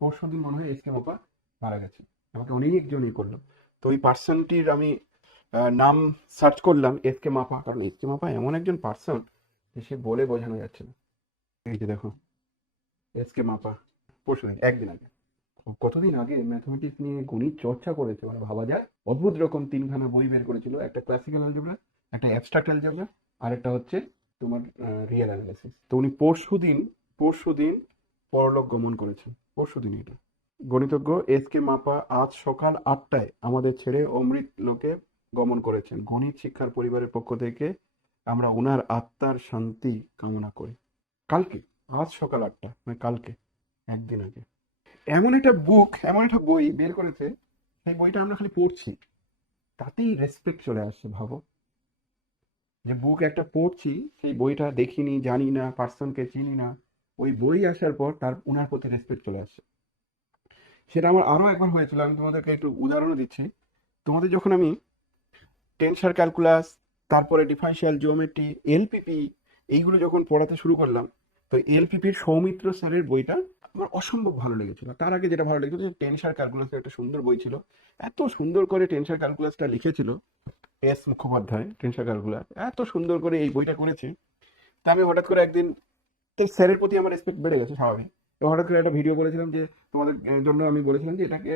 পরশুদিন মনে হয় এসকে মাপা মারা গেছে। আমাকে অনেকজন করলো। তো ওই পার্সনটির আমি নাম সার্চ করলাম এসকে মাপা, কারণ এসকে মাপা এমন একজন পার্সন যে সে বলে বোঝানো যাচ্ছে না। এই যে দেখো, এসকে মাপা পরশুদিন, একদিন আগে। কতদিন আগে ম্যাথমেটিক্স নিয়ে গণিত চর্চা করেছে, মানে ভাবা যায়। অদ্ভুত রকম তিনখানা বই বের করেছিল, একটা ক্লাসিক্যাল অ্যালজেব্রা, একটা অ্যাবস্ট্রাক্ট অ্যালজেব্রা, আর একটা হচ্ছে তোমার রিয়েল অ্যানালিসিস। তো উনি পরশুদিন পরলোক গমন করেছেন, পরশুদিন। এটা গণিতজ্ঞ এস কে মাপা আজ সকাল 8টায় আমাদের ছেড়ে অমৃত লোকে গমন করেছেন। গণিত শিক্ষার পরিবারের পক্ষ থেকে আমরা ওনার আত্মার শান্তি কামনা করি। কালকে, আজ সকাল 8টা, মানে কালকে, একদিন আগে। এমন একটা বই বের করেছে, সেই বইটা আমরা খালি পড়ছি, তাতেই রেসপেক্ট চলে আসছে। ভাবো, যে বুক একটা পড়ছি, সেই বইটা দেখিনি, জানি না, পার্সনকে চিনি না, ওই বই আসার পর তার ওনার প্রতি রেসপেক্ট চলে আসছে। সেটা আমার আরো একবার হয়েছিল, আমি তোমাদেরকে একটু উদাহরণও দিচ্ছি। তোমাদের যখন আমি টেনসার ক্যালকুলাস, তারপরে ডিফারেনশিয়াল জিওমেট্রি, এলপিপি, এইগুলো যখন পড়াতে শুরু করলাম, তো এলপিপির সৌমিত্র স্যারের বইটা আমার অসম্ভব ভালো লেগেছিল। তার আগে যেটা ভালো লেগেছিল, যে টেনসার ক্যালকুলাসের একটা সুন্দর বই ছিল, এত সুন্দর করে টেনসার ক্যালকুলাসটা লিখেছিল এস মুখোপাধ্যায়। টেনসার ক্যালকুলাস এত সুন্দর করে এই বইটা করেছে। তা আমি হঠাৎ করে একদিন, তো স্যারের প্রতি আমার রেসপেক্ট বেড়ে গেছে স্বাভাবিক। তো হঠাৎ করে একটা ভিডিও বলেছিলাম যে তোমাদের জন্য আমি বলেছিলাম যে এটাকে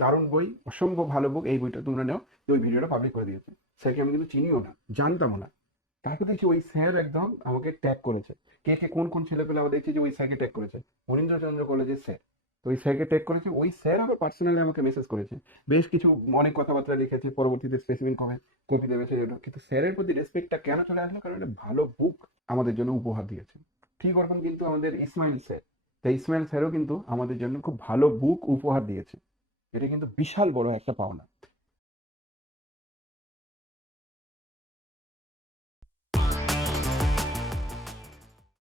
দারুণ বই, অসম্ভব ভালো বুক, এই বইটা তোমরা নাও। তো ওই ভিডিওটা পাবলিক করে দিয়েছে। স্যারকে আমি কিন্তু চিনিও না, জানতামও না। তারপর দেখছি ওই স্যার একদম আমাকে ট্যাগ করেছে। কে কে কোন কোন ছেলে পেলে আবার দেখছি যে ওই স্যারকে ট্যাগ করেছে, মনীন্দ্রচন্দ্র কলেজের স্যার। তো ওই স্যারকে ট্যাগ করেছে, ওই স্যার আবার পার্সোনালি আমাকে মেসেজ করেছে, বেশ কিছু অনেক কথাবার্তা লিখেছে, পরবর্তীতে স্পেসিফিক কপি দেবে সেটা। কিন্তু স্যারের প্রতি রেসপেক্টটা কেন চলে আসলো, কারণ একটা ভালো বুক আমাদের জন্য উপহার দিয়েছে। ঠিক ওরকম কিন্তু আমাদের ইসমাইল স্যার, তাই ইসমাইল স্যারও কিন্তু আমাদের জন্য খুব ভালো বুক উপহার দিয়েছে। এটা কিন্তু বিশাল বড় একটা পাওনা।